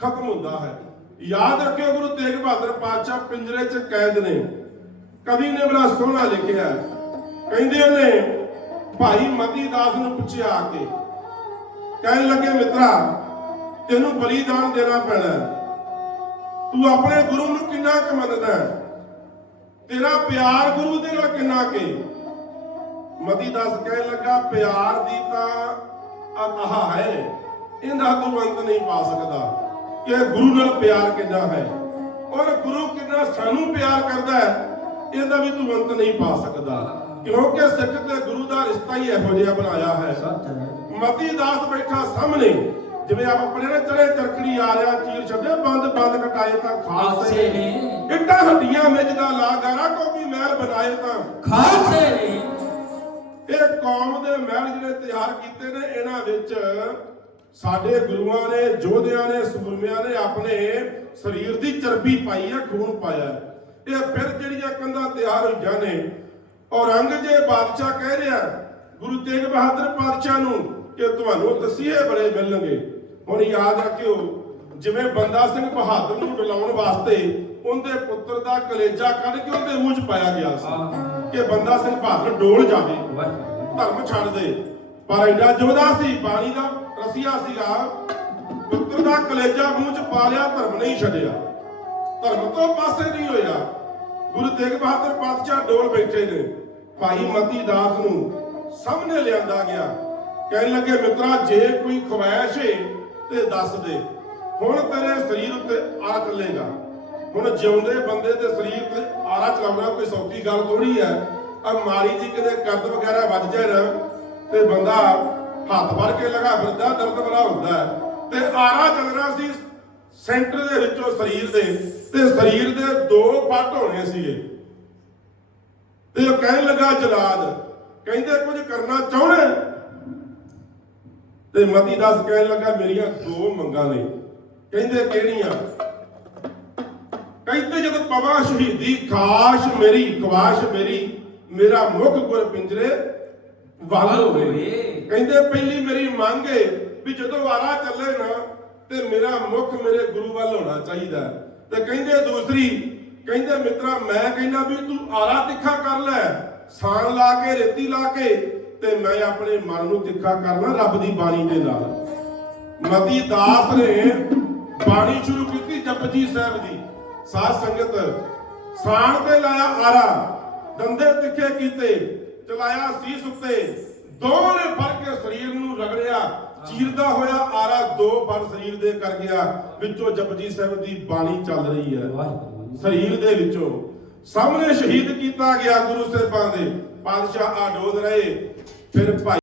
ਖਤਮ ਹੁੰਦਾ ਹੈ। ਯਾਦ ਰੱਖਿਓ ਗੁਰੂ ਤੇਗ ਬਹਾਦਰ ਪਾਤਸ਼ਾਹ ਪਿੰਜਰੇ 'ਚ ਕੈਦ ਨੇ। ਕਵੀ ਨੇ ਬੜਾ ਸੋਹਣਾ ਲਿਖਿਆ ਕਹਿੰਦੇ ਉਹਨੇ ਭਾਈ ਮਤੀ ਦਾਸ ਨੂੰ ਪੁੱਛਿਆ ਆ ਕੇ। ਕਹਿਣ ਲੱਗੇ, ਮਿੱਤਰਾ, ਤੈਨੂੰ ਬਲੀਦਾਨ ਦੇਣਾ ਪੈਣਾ ਤੂੰ ਆਪਣੇ ਗੁਰੂ ਨੂੰ ਕਿੰਨਾ ਕੁ ਮੰਨਦਾ ਤੇਰਾ ਪਿਆਰ ਗੁਰੂ ਦੇ ਨਾਲ ਕਿੰਨਾ ਕੁ ਮਤੀ ਦਾਸ ਕਹਿਣ ਲੱਗਾ, ਪਿਆਰ ਦੀ ਤਾਂ ਅਤਹ ਹੈ। ਇਹਦਾ ਤੂੰ ਅੰਤ ਨਹੀਂ ਪਾ ਸਕਦਾ। ਕਿ ਗੁਰੂ ਨਾਲ ਪਿਆਰ ਕਿੰਨਾ ਹੈ। ਔਰ ਗੁਰੂ ਕਿੰਨਾ ਸਾਨੂੰ ਪਿਆਰ ਕਰਦਾ ਹੈ ਇਹਦਾ ਵੀ ਤੂੰ ਅੰਤ ਨਹੀਂ ਪਾ ਸਕਦਾ। ਕਿਉਂਕਿ ਸਿੱਖ ਤੇ ਗੁਰੂ ਦਾ ਰਿਸ਼ਤਾ ਹੀ ਇਹੋ ਜਿਹਾ ਬਣਾਇਆ ਹੈ। ਮਤੀ ਦਾਸ ਬੈਠਾ ਸਾਹਮਣੇ ਜਿਵੇਂ ਆਪ ਆਪਣੇ ਨਾਲ ਚੜੇ ਚਰਖੜੀ ਆ ਰਿਹਾ ਚੀਰ ਛੱਡੇ ਬੰਦ ਬੰਦ ਕਟਾਏ ਤਾਂ ਖਾਲਸੇ ਨੇ। ਇੱਟਾਂ ਹੱਡੀਆਂ ਵਿੱਚ ਦਾ ਲਾ ਗਾਰਾ ਕੋ ਵੀ ਮਹਿਲ ਬਣਾਏ ਤਾਂ। ਖਾਲਸੇ ਨੇ। ਇਹ ਕੌਮ ਦੇ ਮਹਿਲ ਜਿਹੜੇ ਤਿਆਰ ਕੀਤੇ ਨੇ ਇਹਨਾਂ ਵਿੱਚ ਸਾਡੇ ਗੁਰੂਆਂ ਨੇ ਯੋਧਿਆਂ ਨੇ ਸੂਰਮਿਆਂ ਨੇ ਆਪਣੇ ਸਰੀਰ ਦੀ ਚਰਬੀ ਪਾਈ ਹੈ ਖੂਨ ਪਾਇਆ। ਇਹ ਫਿਰ ਜਿਹੜੀਆਂ ਕੰਧਾਂ ਤਿਆਰ ਹੋਈਆਂ ਨੇ ਔਰੰਗਜ਼ੇਬ ਬਾਦਸ਼ਾਹ ਕਹਿ ਰਿਹਾ ਗੁਰੂ ਤੇਗ ਬਹਾਦਰ ਪਾਤਸ਼ਾਹ ਨੂੰ ਕਿ ਤੁਹਾਨੂੰ ਤਸੀਹੇ ਬੜੇ ਮਿਲਣਗੇ। ਹੁਣ ਯਾਦ ਰੱਖਿਓ ਜਿਵੇਂ ਬੰਦਾ ਸਿੰਘ ਬਹਾਦਰ ਨੂੰ ਡਲਾਉਣ ਵਾਸਤੇ ਉਹਦੇ ਪੁੱਤਰ ਦਾ ਕਲੇਜਾ ਕੱਢ ਕੇ ਉਹਦੇ ਮੂੰਹ 'ਚ ਪਾਇਆ ਗਿਆ ਸੀ ਕਿ ਬੰਦਾ ਸਿੰਘ ਬਹਾਦਰ ਡੋਲ ਜਾਵੇ ਧਰਮ ਛੱਡ ਦੇ। ਪਰ ਐਡਾ ਜੋਦਾ ਸੀ, ਬਾਣੀ ਦਾ ਰਸੀਆ ਸੀਗਾ, ਪੁੱਤਰ ਦਾ ਕਲੇਜਾ ਮੂੰਹ 'ਚ ਪਾ ਲਿਆ, ਧਰਮ ਨਹੀਂ ਛੱਡਿਆ। ਧਰਮ ਤੋਂ ਪਾਸੇ ਨਹੀਂ ਹੋਇਆ। ਗੁਰੂ ਤੇਗ ਬਹਾਦਰ ਪਾਤਸ਼ਾਹ ਡੋਲ ਬੈਠੇ ਨੇ। ਭਾਈ ਮਤੀ ਦਾਸ ਨੂੰ ਸਾਹਮਣੇ ਲਿਆਂਦਾ ਗਿਆ। ਕਹਿਣ ਲੱਗੇ, ਮਿੱਤਰਾ, ਜੇ ਕੋਈ ਖਵਾਇਸ਼ ਹੈ ਤੇ ਦੱਸ ਦੇ। ਹੁਣ ਤੇਰੇ ਸਰੀਰ ਉੱਤੇ ਆ ਚੱਲੇਗਾ। ਹੁਣ ਜਿਉਂਦੇ ਬੰਦੇ ਦੇ ਸਰੀਰ ਤੇ ਆਰਾ ਚਲਾਉਣਾ ਕੋਈ ਸੌਖੀ ਗੱਲ ਥੋੜੀ ਹੈ। ਅਮਾਰੀ ਜੀ ਕਿਤੇ ਕਰਦ ਵਗੈਰਾ ਵੱਜ ਜਾਏ ਤੇ ਬੰਦਾ ਹੱਥ ਫੜ ਕੇ ਲਗਾ ਫਿਰਦਾ, ਦਰਦ ਬੜਾ ਹੁੰਦਾ ਤੇ ਆਰਾ ਚੱਲਣਾ ਸੀ ਸੈਂਟਰ ਦੇ ਵਿੱਚੋਂ ਸਰੀਰ ਦੇ, ਤੇ ਸਰੀਰ ਦੇ ਦੋ ਪੱਟ ਹੋਣੇ ਸੀਗੇ। ਤੇ ਉਹ ਕਹਿਣ ਲੱਗਾ, ਜਲਾਦ, ਕਹਿੰਦੇ ਕੁਝ ਕਰਨਾ ਚਾਹੁੰਦੇ? ਤੇ ਮਤੀ ਦਾਸ ਕਹਿਣ ਲੱਗਾ, ਮੇਰੀਆਂ ਦੋ ਮੰਗਾਂ ਨੇ। ਕਹਿੰਦੇ, ਕਿਹੜੀਆਂ? ਕਹਿੰਦੇ, ਜਦ ਪਵਾ ਸ਼ਹੀਦੀ, ਖਾਸ਼ ਮੇਰੀ, ਖਵਾਸ਼ ਮੇਰੀ, ਮੇਰਾ ਮੁਖ ਗੁਰ ਪਿੰਜਰੇ ਵੱਲ ਹੋਵੇ। ਕਹਿੰਦੇ ਪਹਿਲੀ ਮੇਰੀ ਮੰਗ ਏ ਵੀ ਜਦੋਂ ਵਾਰਾ ਚੱਲੇ ਨਾ ਤੇ ਮੇਰਾ ਮੁਖ ਮੇਰੇ ਗੁਰੂ ਵੱਲ ਹੋਣਾ ਚਾਹੀਦਾ ਤੇ ਕਹਿੰਦੇ ਦੂਸਰੀ ਕਹਿੰਦੇ ਮਿੱਤਰਾ ਮੈਂ ਕਹਿੰਦਾ ਵੀ ਤੂੰ ਆਰਾ ਤਿੱਖਾ ਕਰ ਲੈ ਸਾਨ ਲਾ ਕੇ ਰੇਤੀ ਲਾ ਕੇ ਤੇ ਮੈਂ ਆਪਣੇ ਮਨ ਨੂੰ ਤਿੱਖਾ ਕਰਨਾ ਰੱਬ ਦੀ ਬਾਣੀ ਦੇ ਨਾਲ। ਮਤੀ ਦਾਸ ਨੇ ਬਾਣੀ ਸ਼ੁਰੂ ਕੀਤੀ ਜਪਜੀ ਸਾਹਿਬ ਦੀ। ਸਾਧ ਸੰਗਤ ਸਾਣ ਤੇ ਲਾਇਆ ਆਰਾ ਦੰਦੇ ਤਿੱਖੇ ਕੀਤੇ। ਚਲਾਇਆ ਸੀਸ ਉੱਤੇ। ਦੋਵਾਂ ਨੇ ਫੜ ਕੇ ਸਰੀਰ ਨੂੰ ਰਗੜਿਆ ਚੀਰਦਾ ਹੋਇਆ ਆਰਾ ਦੋ ਫੜ ਸਰੀਰ ਦੇ ਕਰ ਗਿਆ। ਵਿੱਚੋਂ ਜਪਜੀ ਸਾਹਿਬ ਦੀ ਬਾਣੀ ਚੱਲ ਰਹੀ ਹੈ। ਸਰੀਰ ਦੇ ਵਿੱਚੋਂ ਸਾਹਮਣੇ ਸ਼ਹੀਦ ਕੀਤਾ ਗਿਆ ਗੁਰੂ ਸਾਹਿਬਾਂ ਦੇ। ਪਾਤਸ਼ਾਹ ਆ ਡੋਦ ਰਹੇ ਫਿਰ ਭਾਈ